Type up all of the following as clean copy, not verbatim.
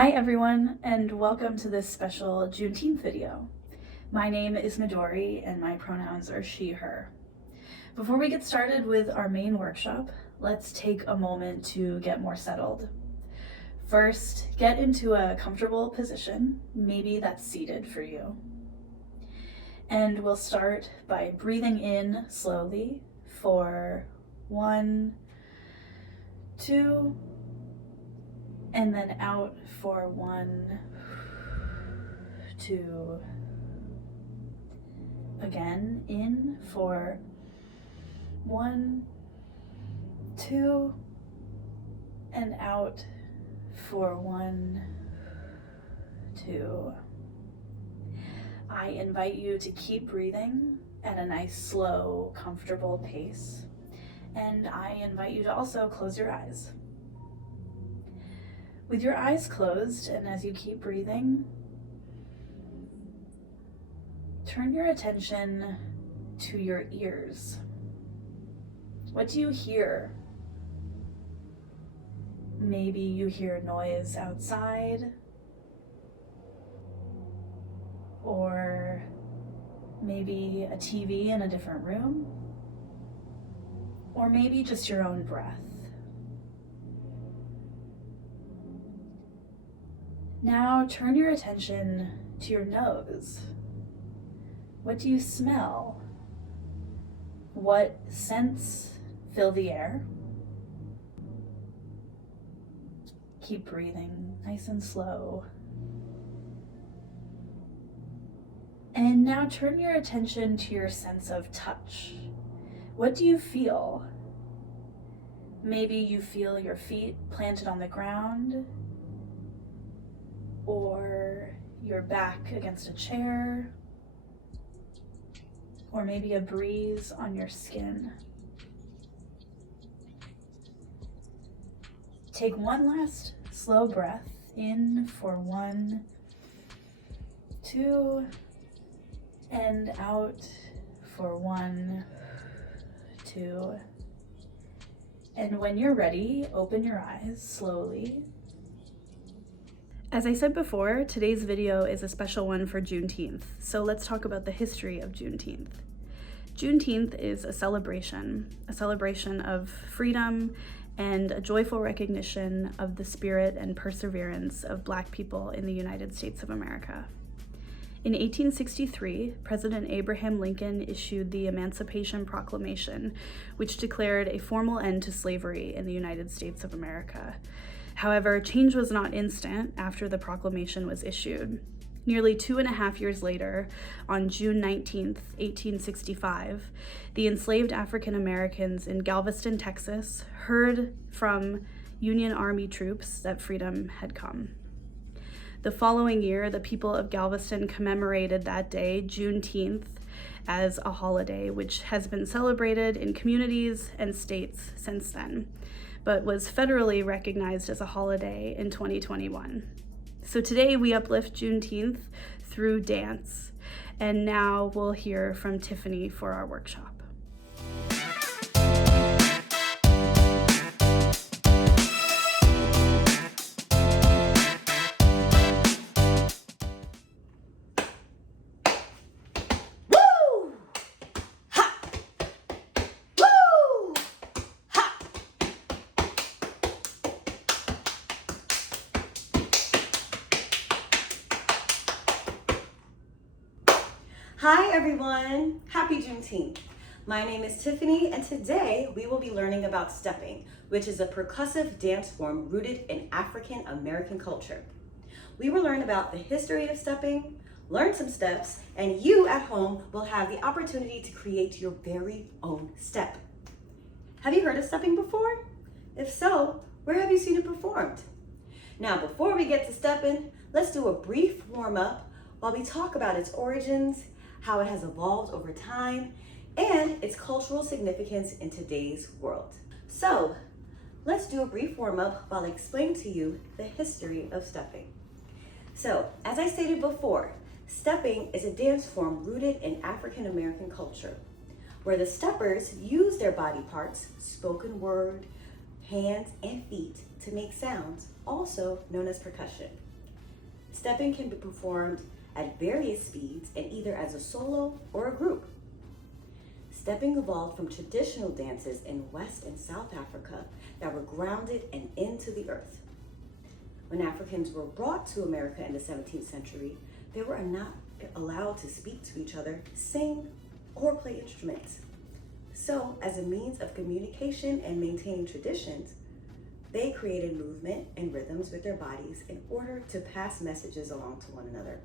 Hi everyone, and welcome to this special Juneteenth video. My name is Midori and my pronouns are she, her. Before we get started with our main workshop, let's take a moment to get more settled. First, get into a comfortable position, maybe that's seated for you. And we'll start by breathing in slowly for 1, 2, and then out for 1, 2. Again, in for 1, 2, and out for 1, 2. I invite you to keep breathing at a nice, slow, comfortable pace. And I invite you to also close your eyes. With your eyes closed, and as you keep breathing, turn your attention to your ears. What do you hear? Maybe you hear noise outside, or maybe a TV in a different room, or maybe just your own breath. Now turn your attention to your nose. What do you smell? What scents fill the air? Keep breathing nice and slow. And now turn your attention to your sense of touch. What do you feel? Maybe you feel your feet planted on the ground, or your back against a chair, or maybe a breeze on your skin. Take one last slow breath in for 1, 2, and out for 1, 2. And when you're ready, open your eyes slowly. As I said before, today's video is a special one for Juneteenth, so let's talk about the history of Juneteenth. Juneteenth is a celebration of freedom and a joyful recognition of the spirit and perseverance of Black people in the United States of America. In 1863, President Abraham Lincoln issued the Emancipation Proclamation, which declared a formal end to slavery in the United States of America. However, change was not instant after the proclamation was issued. Nearly 2.5 years later, on June 19th, 1865, the enslaved African Americans in Galveston, Texas, heard from Union Army troops that freedom had come. The following year, the people of Galveston commemorated that day, Juneteenth, as a holiday, which has been celebrated in communities and states since then, but was federally recognized as a holiday in 2021. So today we uplift Juneteenth through dance, and now we'll hear from Tiffany for our workshop. Hi everyone, happy Juneteenth. My name is Tiffany and today we will be learning about stepping, which is a percussive dance form rooted in African American culture. We will learn about the history of stepping, learn some steps, and you at home will have the opportunity to create your very own step. Have you heard of stepping before? If so, where have you seen it performed? Now before we get to stepping, let's do a brief warm-up while we talk about its origins, how it has evolved over time, and its cultural significance in today's world. So, let's do a brief warm-up while I explain to you the history of stepping. So, as I stated before, stepping is a dance form rooted in African American culture, where the steppers use their body parts, spoken word, hands, and feet to make sounds, also known as percussion. Stepping can be performed at various speeds and either as a solo or a group. Stepping evolved from traditional dances in West and South Africa that were grounded and into the earth. When Africans were brought to America in the 17th century, they were not allowed to speak to each other, sing, or play instruments. So, as a means of communication and maintaining traditions, they created movement and rhythms with their bodies in order to pass messages along to one another.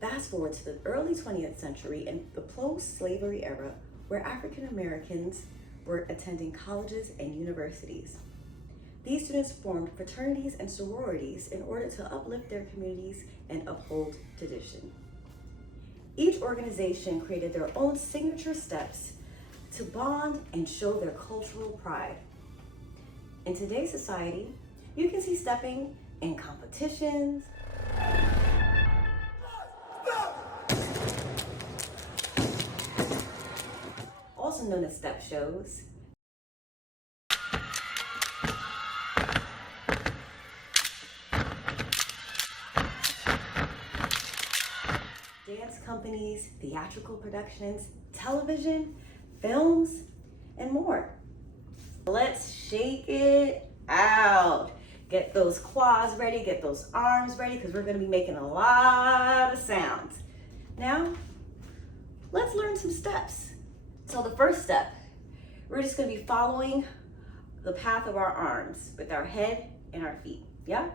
Fast forward to the early 20th century and the post-slavery era, where African Americans were attending colleges and universities. These students formed fraternities and sororities in order to uplift their communities and uphold tradition. Each organization created their own signature steps to bond and show their cultural pride. In today's society, you can see stepping in competitions, also known as step shows, dance companies, theatrical productions, television, films, and more. Let's shake it out. Get those quads ready, get those arms ready, because we're going to be making a lot of sounds. Now, let's learn some steps. So the first step, we're just going to be following the path of our arms with our head and our feet. Yeah?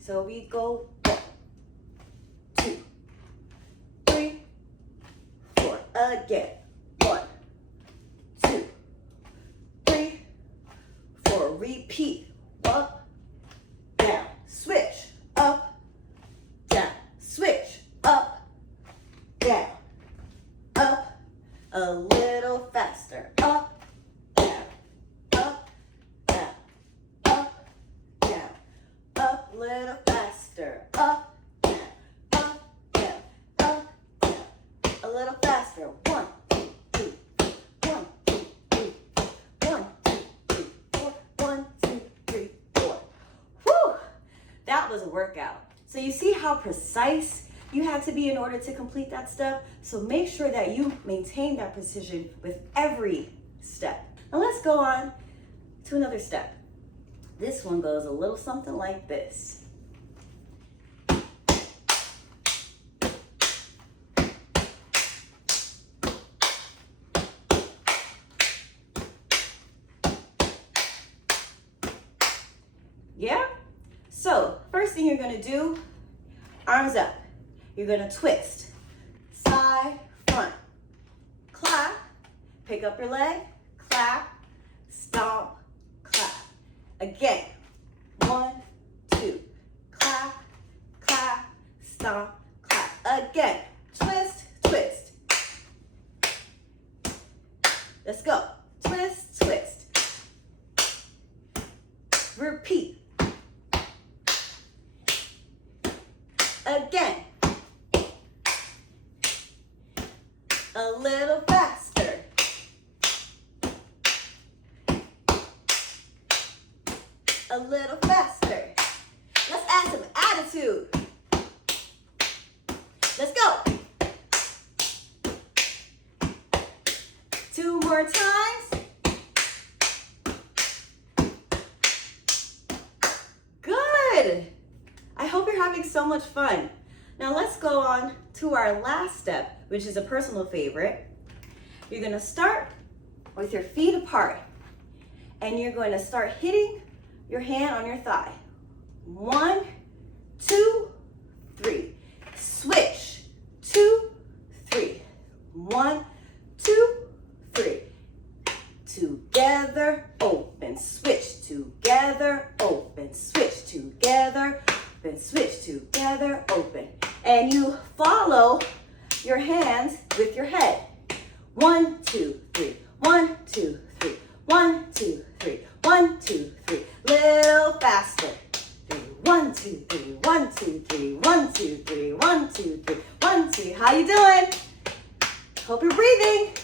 So we go 1, 2, 3, 4. Again. 1, 2, 3, 4. Repeat. Up, down. Switch. Up, down. Switch. Up, down. Up. A little faster. Up, down. Up, down. Up, down. Up, little faster. Up, down. Up, down. Up, down. A little faster. 1, 2, 3. 1, 2, 3. 1, 2, 3. 4. 1, 2, 3. 4. Whew! That was a workout. So you see how precise you have to be in order to complete that step. So make sure that you maintain that precision with every step. Now let's go on to another step. This one goes a little something like this. Yeah? So first thing you're gonna do, arms up. You're gonna twist, side, front, clap, pick up your leg, clap, stomp, clap. Again, 1, 2, clap, clap, stomp, clap. Again, twist, twist. Let's go, twist, twist. Repeat. Again. A little faster. A little faster. Let's add some attitude. Let's go. 2 more times. Good. I hope you're having so much fun. Now let's go on to our last step, which is a personal favorite. You're gonna start with your feet apart, and you're going to start hitting your hand on your thigh. 1, 2, 3. Switch. 2, 3. 1, 2, 3. Together, open, switch. Together, open, switch. Together, open, switch. Together, open. And you follow your hands with your head. 1, 2, 3. 1, 2, 3. 1, 2, 3. 1, 2, 3. Little faster. 1, 2, 3. 1, 2, 3. 1, 2, 3. 1, 2, 3. 1, 2. How you doing? Hope you're breathing.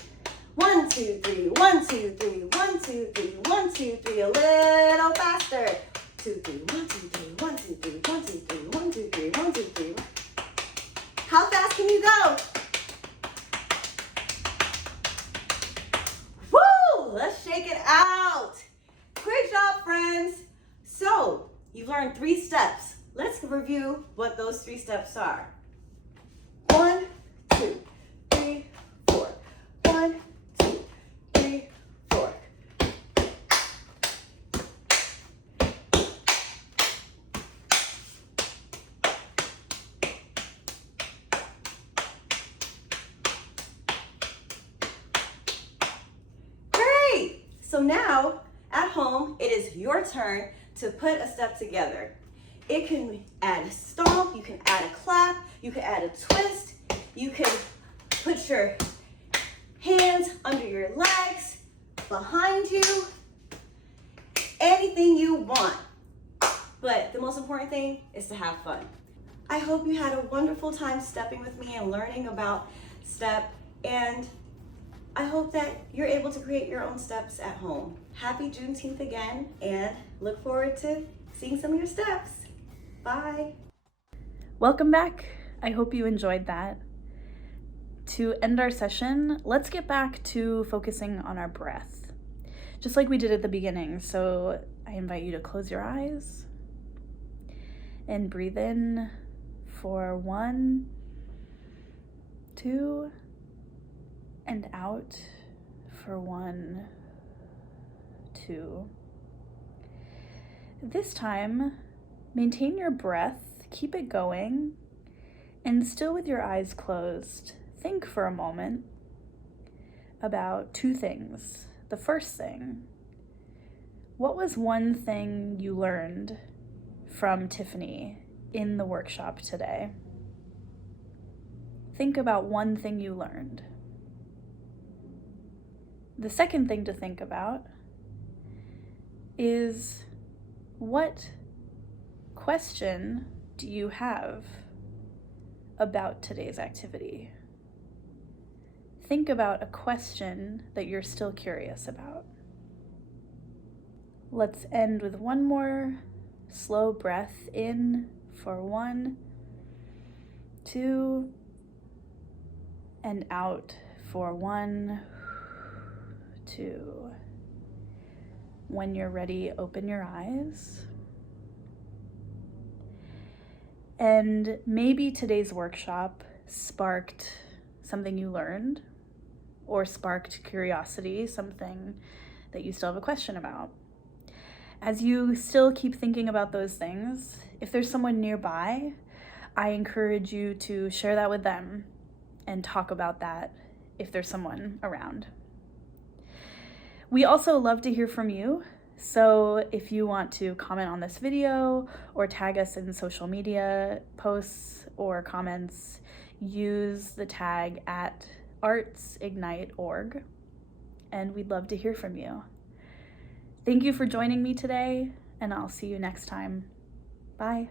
1, 2, 3. 1, 2, 3. 1, 2, 3. 1, 2, 3. A little faster. 2, 3, 1, 2, 3, 1, 2, 3, 1, 2, 3, 1, 2, 3, 1, 2, 3. How fast can you go? Woo! Let's shake it out. Great job, friends. So, you learned 3 steps. Let's review what those 3 steps are. 1, 2, 3, 4. 1, 2, 3, 4. Great! So now, at home, it is your turn to put a step together. It can add a stomp, you can add a clap, you can add a twist, you can put your hands under your legs, behind you, anything you want. But the most important thing is to have fun. I hope you had a wonderful time stepping with me and learning about step, and I hope that you're able to create your own steps at home. Happy Juneteenth again, and look forward to seeing some of your steps. Bye. Welcome back. I hope you enjoyed that. To end our session, let's get back to focusing on our breath, just like we did at the beginning. So I invite you to close your eyes and breathe in for 1, 2, and out for 1, 2. This time, maintain your breath, keep it going, and still with your eyes closed, think for a moment about 2 things. The first thing, what was one thing you learned from Tiffany in the workshop today? Think about one thing you learned. The second thing to think about is, what question do you have about today's activity? Think about a question that you're still curious about. Let's end with one more slow breath in for 1, 2, and out for 1, 2. When you're ready, open your eyes. And maybe today's workshop sparked something you learned, or sparked curiosity, something that you still have a question about. As you still keep thinking about those things, if there's someone nearby, I encourage you to share that with them and talk about that if there's someone around. We also love to hear from you. So if you want to comment on this video or tag us in social media posts or comments, use the tag at artsignite.org, and we'd love to hear from you. Thank you for joining me today, and I'll see you next time. Bye.